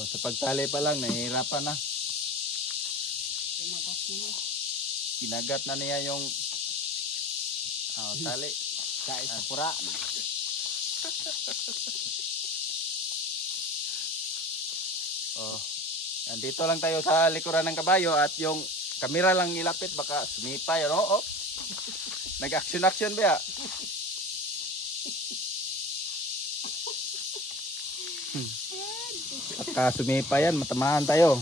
Oh, sa pagtali pa lang, nahihirapan na. Kinagat na niya yung tali. Sa pura. Oh, nandito lang tayo sa likuran ng kabayo at yung kamera lang ilapit baka sumipay, ano? Oh. Nag-action ba ya? Baka sumipay yan, matamaan tayo.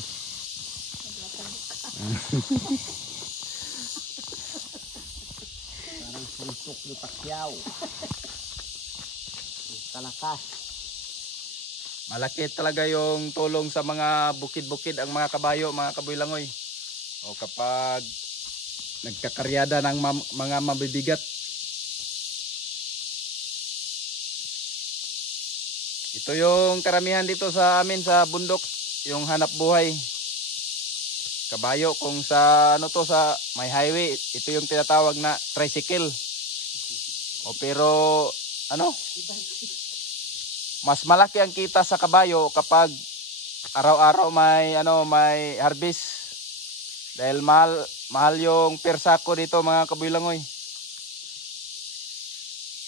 Parang suntok ni Pacquiao. Talakas. Malaki talaga yung tulong sa mga bukid-bukid ang mga kabayo, mga kaboylangoy. O kapag nagkakaryada ng mga mabibigat. Ito yung karamihan dito sa amin sa bundok, yung hanap buhay. Kabayo kung sa sa may highway, ito yung tinatawag na tricycle. O pero mas malaki ang kita sa kabayo kapag araw-araw may harvest. Dahil mahal yung per sako dito mga kaboylangoy.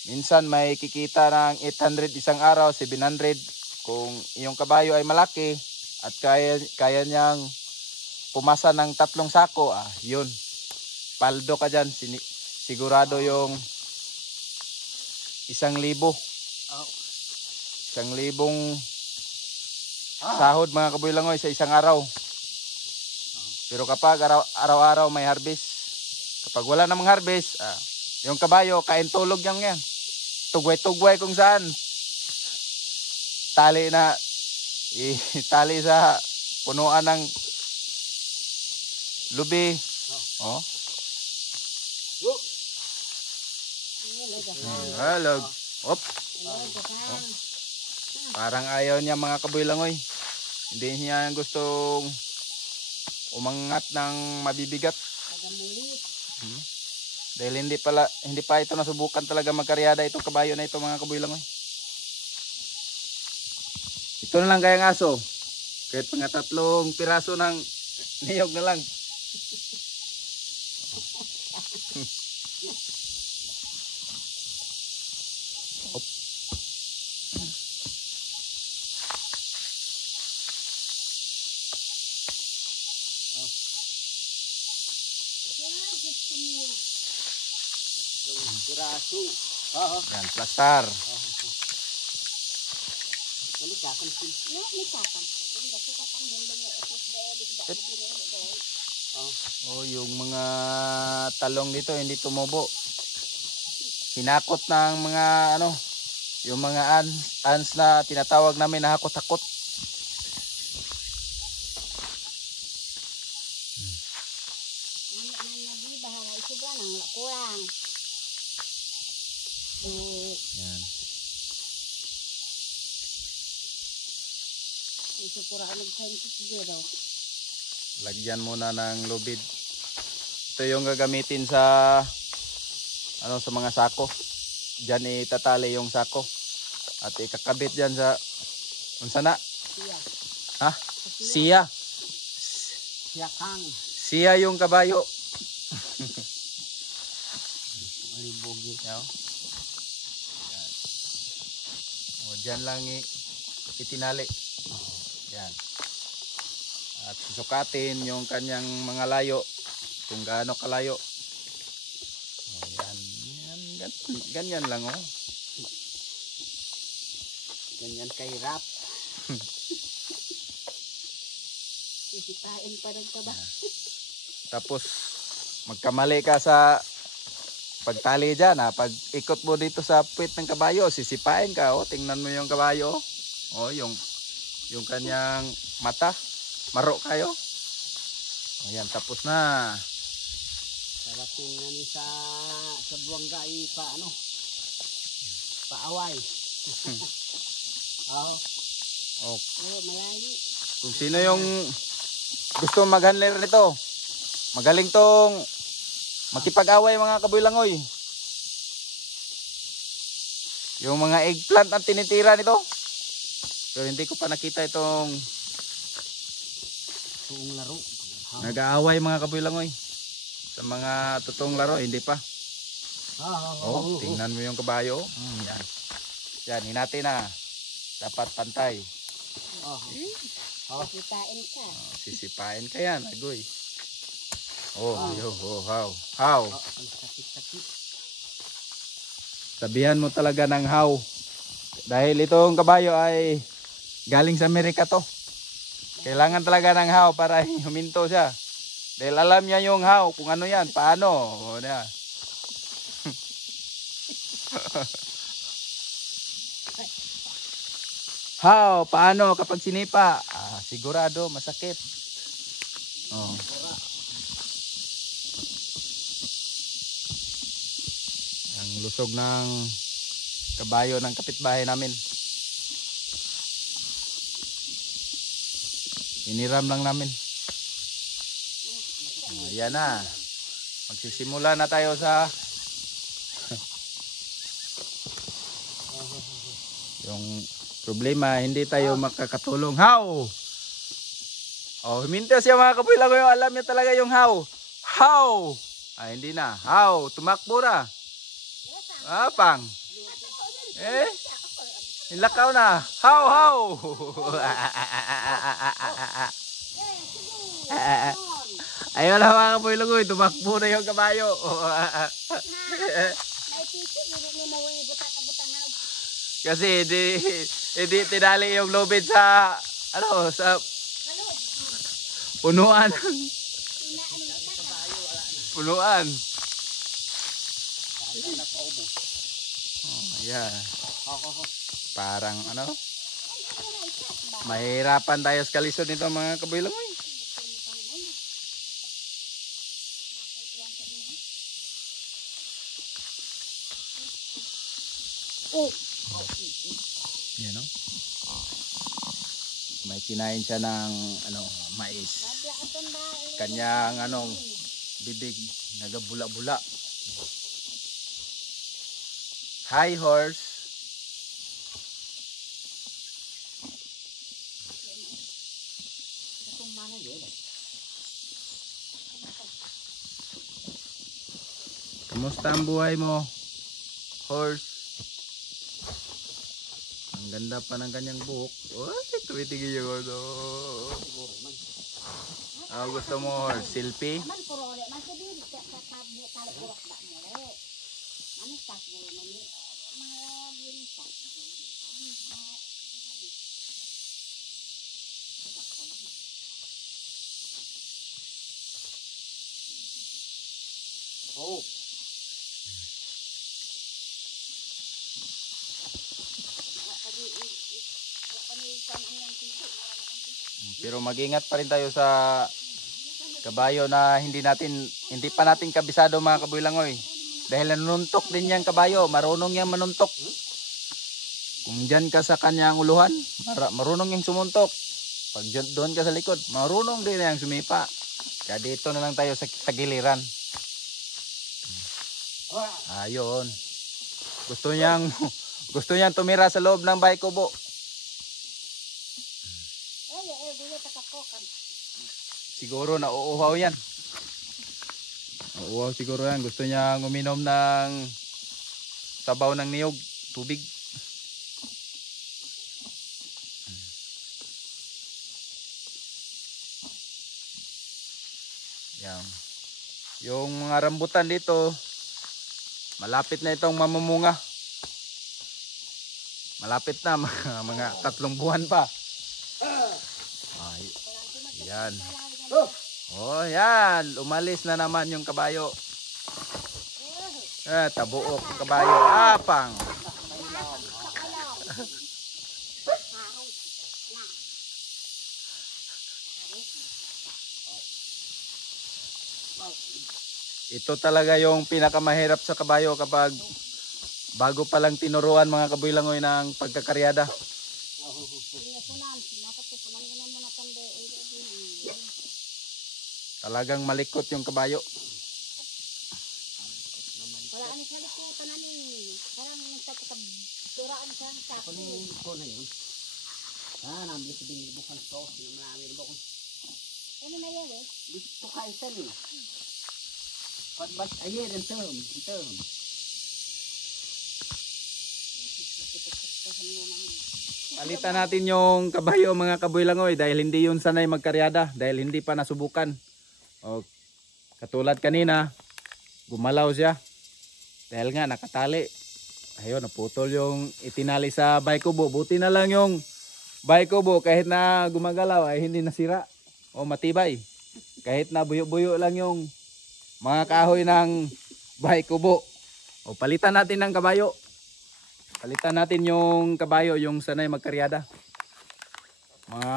Minsan may kikita ng 800 isang araw, 700 kung yung kabayo ay malaki at kaya niyang pumasa ng 3 sako, yun. Paldo ka dyan, sigurado yung 1,000. 1,000 sahod mga kaboylangoy sa isang araw. Pero kapag araw-araw may harvest, kapag wala namang harvest, yung kabayo kain tulog yan. Tugway-tugway kung saan. Tali tali sa punuan ng lubi. Oh. Hello. Op. Oh. Parang ayaw niya mga kaboylangoy. Hindi niya gustong umangat ng mabibigat. Dahil hindi pa ito nasubukan talaga magkaryada itong kabayo na ito mga kaboylangoy. Ito na lang kayang aso. Kahit mga 3 piraso ng niyog na lang. Op. Yan, plastar. Oh, yung mga talong dito hindi tumubo. Hinakot ng mga yung mga ants na tinatawag namin na hakot-hakot. Yan. Lagyan muna ng lubid. Ito yung gagamitin sa sa mga sako. Diyan itatali yung sako at ikakabit diyan sa unsana. Ha? Siya. Siya yung kabayo. Alibogi. Yan. O diyan lang itinali. Yan. At susukatin yung kanyang mga layo kung gaano kalayo. O yan. Ganyan lang Ganyan kahirap. Sisipain pa rin ka ba? Tapos magkamali ka sa pagtali dyan, pag ikot mo dito sa puwit ng kabayo, sisipain ka. Tingnan mo yung kabayo. Yung kanyang mata. Maro kayo. Ayan, tapos na. Parating na ni sa buwangga paaway. Malayo. Kung sino yung gusto mag-handler nito, magaling tong makipag-away mga kaboylangoy. Yung mga eggplant ang tinitira nito. Pero hindi ko pa nakita itong tuong laro. Nag-aaway mga kabuilangoy. Sa mga totoong laro, hindi pa. Oh, tingnan mo yung kabayo. Yan. Yan, hinati na. Dapat pantay. Sisipain ka. Sisipain ka yan, agoy. How. Ang sakit-sakit. Sabihan mo talaga ng how. Dahil itong kabayo ay galing sa Amerika to. Kailangan talaga ng how para huminto siya. Dahil alam niya yung how, kung ano yan, paano. How, paano kapag sinipa? Sigurado, masakit. Ang lusog ng kabayo ng kapitbahay namin. Iniram lang namin. Ayan na. Magsisimula na tayo sa yung problema, hindi tayo makakatulong. How? Huminto siya mga kabuilang. Alam niya talaga yung how. How? Hindi na. How? Tumakbo na. Pang. Nilakaw na. How? Ayun na mga kabuilang. Tumakbo na yung kabayo. Kasi hindi tinali yung lubid sa sa punuan. Punuan. Yeah. Parang mahirapan tayo sa kalisod nito mga kabuilang. Yan o. May kinain siya ng mais. Kanyang bibig nagabula-bula. Hi horse. Kamusta ang buhay mo, horse? Ang ganda pa ng kanyang buhok. Tumitigil yung gusto mo horse? Silpi? Pero mag-ingat pa rin tayo sa kabayo na hindi pa natin kabisado mga kabuilangoy. Dahil nanuntok din yang kabayo, marunong yang manuntok. Kung dyan ka sa kanyang uluhan, marunong yang sumuntok. Pag doon ka sa likod, marunong din yang sumipa. Kaya dito na lang tayo sa giliran. Ayun. Gusto niyang tumira sa loob ng bahay kubo. Siguro nauuhaw yan. Nauuhaw siguro yan. Gusto niyang uminom ng sabaw ng niyog, tubig. Yan. Yung mga rambutan dito, malapit na itong mamumunga. Malapit na, mga 3 buwan pa. Yan. Yan. Umalis na naman yung kabayo. Tabuok ang kabayo. Pang. Ito talaga yung pinakamahirap sa kabayo kapag bago pa lang tinuruan mga kabuilangoy ng pagkakaryada. Talagang malikot yung kabayo. Wala ani sa likutan ani. Parang nagtaturaan siya sa ko na yun. Nambili ko din bukan to, namin ba ko. Ano na yan eh? Gusto ka isa ni. Pagbat ayer ang term. Palitan natin yung kabayo mga kabuilangoy dahil hindi yun sanay magkaryada dahil hindi pa nasubukan. O, katulad kanina, gumalaw siya dahil nga nakatali. Ayun, naputol yung itinali sa baykubo. Buti na lang yung baykubo kahit na gumagalaw ay hindi nasira o matibay. Kahit na buyo-buyo lang yung mga kahoy ng baykubo. O, palitan natin ng kabayo. Palitan natin yung kabayo, yung sanay magkaryada. Mga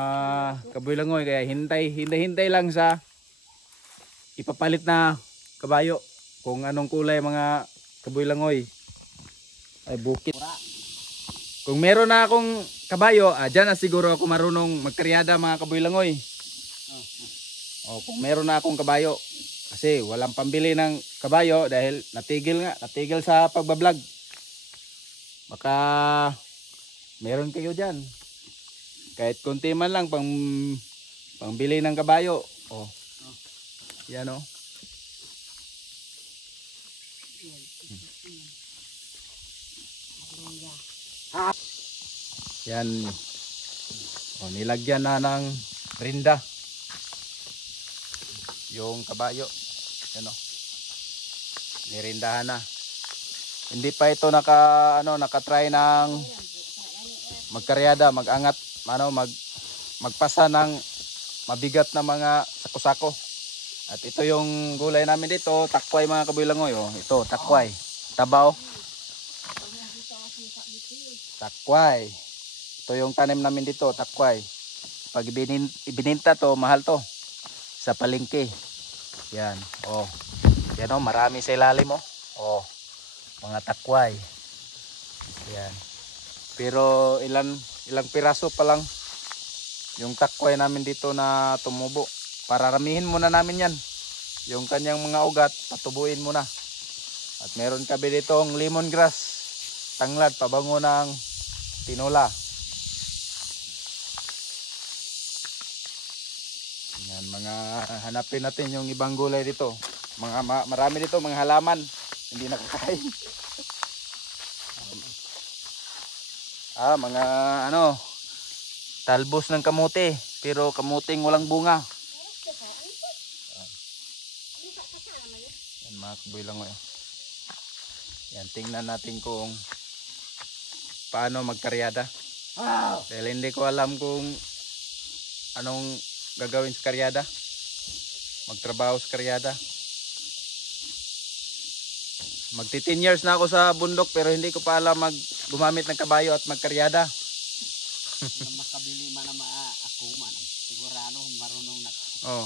kabuilangoy, kaya hintay lang sa ipapalit na kabayo. Kung anong kulay mga kabuilangoy. Ay bukit. Kung meron na akong kabayo, dyan na siguro ako marunong magkaryada mga kabuilangoy. O, kung meron na akong kabayo. Kasi walang pambili ng kabayo dahil natigil sa pagbablog. Baka meron kayo dyan. Kahit konti man lang pangbili ng kabayo. O. Yan o. Yan. O, nilagyan na ng rinda. Yung kabayo. Yan o. Nirindahan na. Hindi pa ito nakatry ng magkaryada, magangat, magpasa ng mabigat na mga sako-sako. At ito yung gulay namin dito, takway mga kabuilangoy. Oh. Ito, takway. Tabaw. Takway. Ito yung tanim namin dito, takway. Pag ibininta to, mahal to. Sa palengke. Yan. Oh. Yan oh, marami sa ilalim oh. Oh. Mga takway. Yan. Pero ilang piraso pa lang yung takway namin dito na tumubo. Pararamihin muna namin yan. Yung kanyang mga ugat, patubuin muna. At meron kami ditong lemongrass. Tanglad, pabango ng tinola. Yan, mga hanapin natin yung ibang gulay dito. Marami dito, mga halaman. Hindi nakakain. Mga talbos ng kamote. Pero kamuting walang bunga. Yan mga kabuilangoy. Yan, tingnan natin kung paano magkaryada. Dahil hindi ko alam kung anong gagawin sa karyada. Magtrabaho sa karyada. Magti 10 years na ako sa bundok pero hindi ko pa alam gumamit ng kabayo at magkaryada. Makabili man na ako man. Sigurado marunong na. Oh.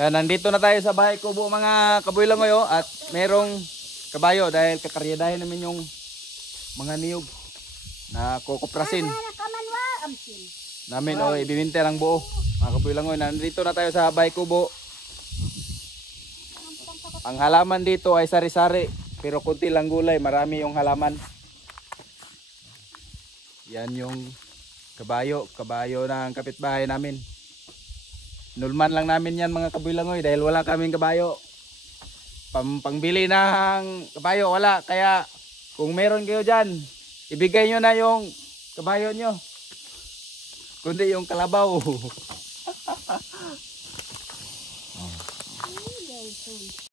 Yan, nandito na tayo sa bahay kubo mga kabuilangoy at merong kabayo dahil kakaryadahin namin yung mga niyog na kukuprasin namin o ibibinter ang buo mga kabuilangoy. Nandito na tayo sa bahay kubo. Ang halaman dito ay sari-sari pero kunti lang gulay, marami yung halaman. Yan yung kabayo ng kapitbahay namin. Nulman lang namin yan mga kabuilangoy dahil wala kaming kabayo. Pangbili ng kabayo wala, kaya kung meron kayo dyan, ibigay nyo na yung kabayo nyo. Kundi yung kalabaw.